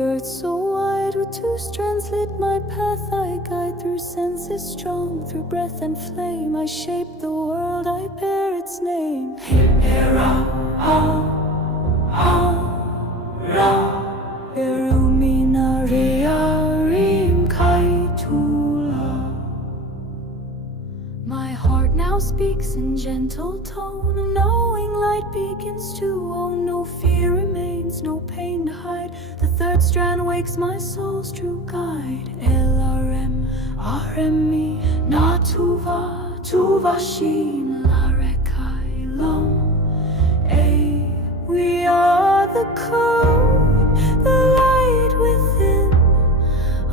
earth so wide, with two strands lit my path I guide. Through senses strong, through breath and flame, I shape the world, I bear its name. E-Ha-Rah, Eruminarearim Kaitula. My heart now speaks in gentle tone, knowing light begins to own. No fear remains, no pain to hide. The third strand wakes my soul's true guide. El-Arem, Aremi, Natuva, Tuvashin, Larekai, Lom. We are the code, the light within,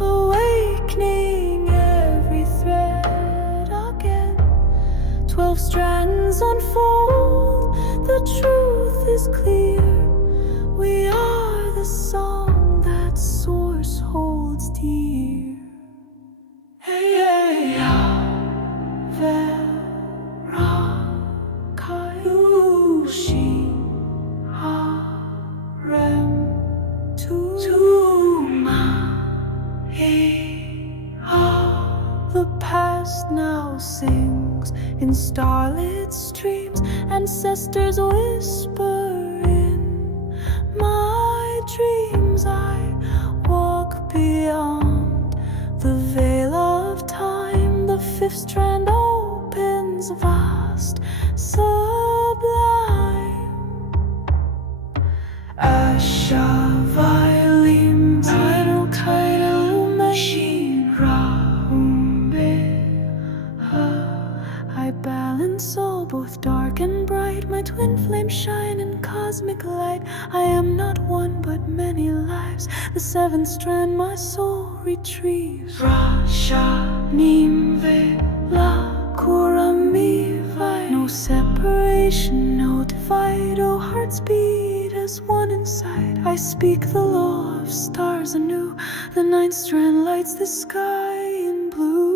awakening every thread again. 12 strands unfold, the truth is clear. We are the song that source holds dear. Hey, hey, Vera, Kaiushi. The past now sings in starlit streams, ancestors whisper in my dreams. I walk beyond the veil of time, the fifth strand opens vast, sublime. Ashavailim Vital Machine I balance all, both dark and bright. My twin flames shine in cosmic light. I am not one but many lives. The seventh strand my soul retrieves. Rasha Nimve La Kurami Vai. No separation, no divide. Oh, hearts beat as one inside. I speak the law of stars anew. The ninth strand lights the sky in blue.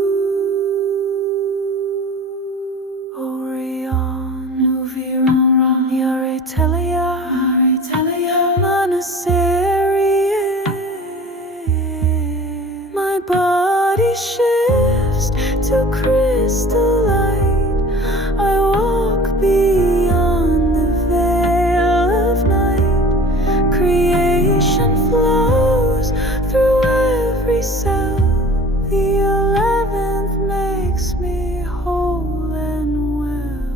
My body shifts to crystal light. I walk beyond the veil of night. Creation flows through every cell. The 11th makes me whole and well.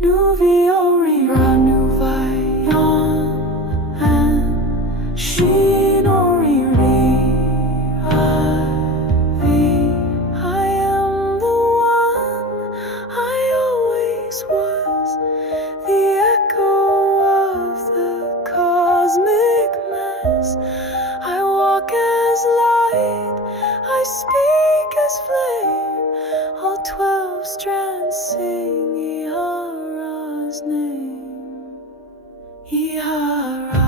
Nuviori Ranuvayon and Shinori Riavi. I am the one I always was, the echo of the cosmic mass. I walk as light, I speak as flame. All 12 strands sing E-Ha-Rah's name. E-Ha-Rah.